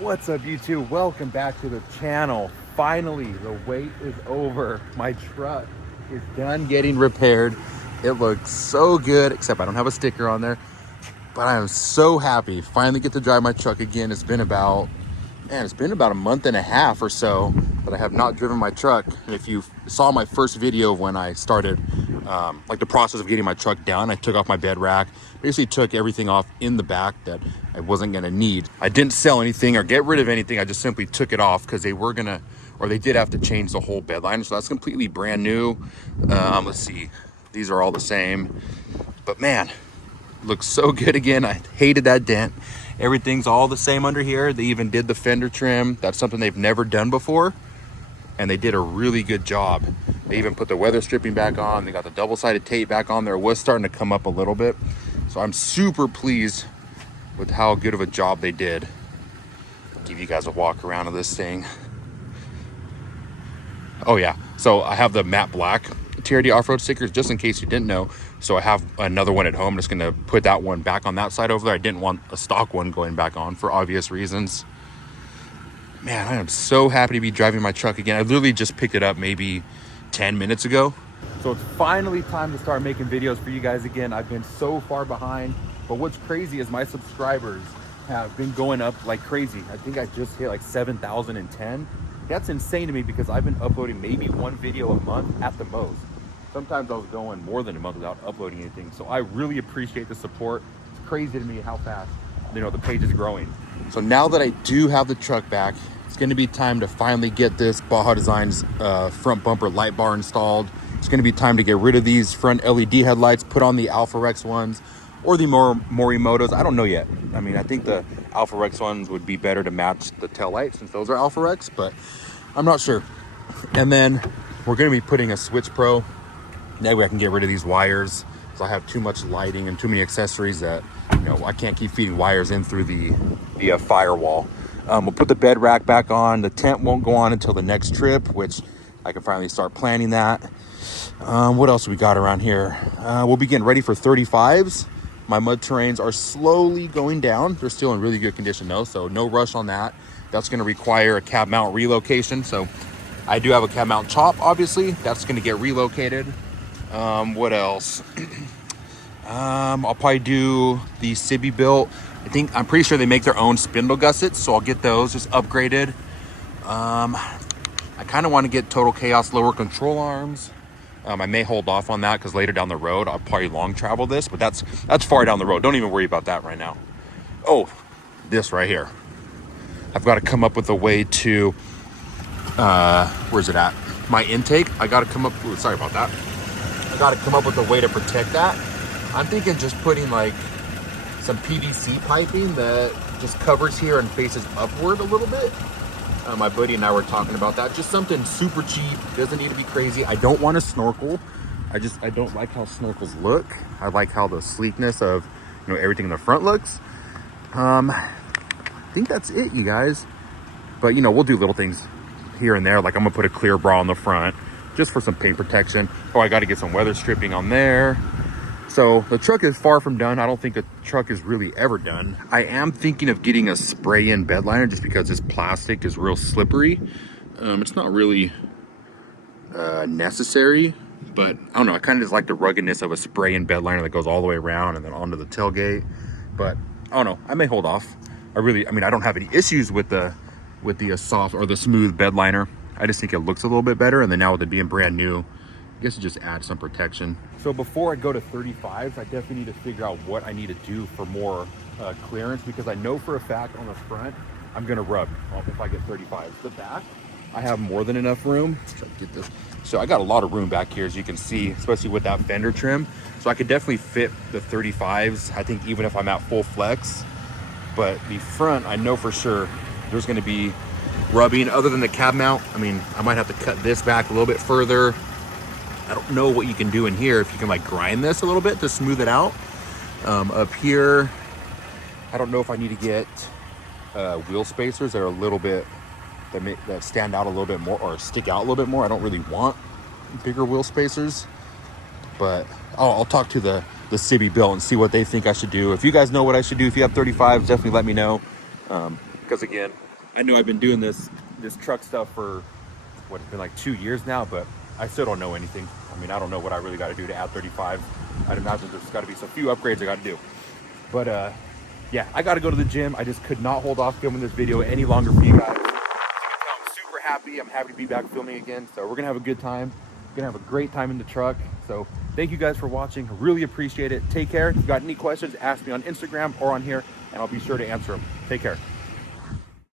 What's up, YouTube? Welcome back to the channel. Finally, the wait is over. My truck is done getting repaired. It looks so good, except I don't have a sticker on there. But I am so happy. Finally get to drive my truck again. It's been about a month and a half or so that I have not driven my truck. And if you saw my first video of when I started like the process of getting my truck down, I took off my bed rack, basically took everything off in the back that I wasn't gonna need. I didn't sell anything or get rid of anything. I just simply took it off because they did have to change the whole bed liner. So that's completely brand new. Let's see, these are all the same, but man, looks so good again. I hated that dent. Everything's all the same under here. They even did the fender trim. That's something they've never done before, and they did a really good job. They even put the weather stripping back on. They got the double-sided tape back on there. It was starting to come up a little bit, so I'm super pleased with how good of a job they did. I'll give you guys a walk around of this thing. Oh yeah, so I have the matte black TRD off-road stickers, just in case you didn't know. So I have another one at home. I'm just gonna put that one back on that side over there. I didn't want a stock one going back on for obvious reasons. Man, I am so happy to be driving my truck again. I literally just picked it up maybe 10 minutes ago. So it's finally time to start making videos for you guys again. I've been so far behind, but what's crazy is my subscribers have been going up like crazy. I think I just hit like 7,010. That's insane to me because I've been uploading maybe one video a month at the most. Sometimes I was going more than a month without uploading anything. So I really appreciate the support. It's crazy to me how fast, the page is growing. So now that I do have the truck back, it's gonna be time to finally get this Baja Designs front bumper light bar installed. It's gonna be time to get rid of these front LED headlights, put on the Alpha Rex ones or the Morimotos. I don't know yet. I mean, I think the Alpha Rex ones would be better to match the tail lights since those are Alpha Rex, but I'm not sure. And then we're gonna be putting a Switch Pro. That way I can get rid of these wires, because I have too much lighting and too many accessories that, I can't keep feeding wires in through the firewall. We'll put the bed rack back on. The tent won't go on until the next trip, which I can finally start planning that. What else we got around here? We'll be getting ready for 35s. My mud terrains are slowly going down. They're still in really good condition though, so no rush on that. That's gonna require a cab mount relocation. So I do have a cab mount top, obviously. That's gonna get relocated. What else? I'll probably do the Cibi built. I'm pretty sure they make their own spindle gussets, so I'll get those just upgraded. I kind of want to get Total Chaos lower control arms. I may hold off on that because later down the road I'll probably long travel this, but that's far down the road. Don't even worry about that right now. Oh, this right here. I've got to come up with a way to where's it at? My intake. I got to come up. Ooh, sorry about that. I got to come up with a way to protect that. I'm thinking just putting like some PVC piping that just covers here and faces upward a little bit. My buddy and I were talking about that. Just something super cheap. Doesn't need to be crazy. I don't want to snorkel. I don't like how snorkels look. I like how the sleekness of everything in the front looks. I think that's it, you guys. But we'll do little things here and there. Like I'm gonna put a clear bra on the front just for some paint protection. Oh, I got to get some weather stripping on there. So the truck is far from done. I don't think the truck is really ever done. I am thinking of getting a spray-in bed liner just because this plastic is real slippery. It's not really necessary, but I don't know. I kind of just like the ruggedness of a spray-in bed liner that goes all the way around and then onto the tailgate. But I don't know. I may hold off. I don't have any issues with the soft or the smooth bed liner. I just think it looks a little bit better, and then now with it being brand new, I guess it just adds some protection. So before I go to 35s, I definitely need to figure out what I need to do for more clearance, because I know for a fact on the front, I'm gonna rub if I get 35s. The back, I have more than enough room. Try to get this. So I got a lot of room back here, as you can see, especially with that fender trim. So I could definitely fit the 35s, I think, even if I'm at full flex. But the front, I know for sure there's gonna be rubbing. Other than the cab mount, I might have to cut this back a little bit further. I don't know what you can do in here, if you can like grind this a little bit to smooth it out. Up here, I don't know if I need to get wheel spacers that are a little bit, that stand out a little bit more or stick out a little bit more. I don't really want bigger wheel spacers, but I'll talk to the Cibi built and see what they think I should do. If you guys know what I should do, if you have 35s, definitely let me know. because again, I know I've been doing this truck stuff for what, it's been like 2 years now, but I still don't know anything. I mean, I don't know what I really got to do to add 35. I'd imagine there's got to be some few upgrades I got to do. But yeah, I got to go to the gym. I just could not hold off filming this video any longer for you guys. I'm super happy. I'm happy to be back filming again. So we're gonna have a good time. We're gonna have a great time in the truck. So thank you guys for watching. I really appreciate it. Take care. If you got any questions, ask me on Instagram or on here, and I'll be sure to answer them. Take care.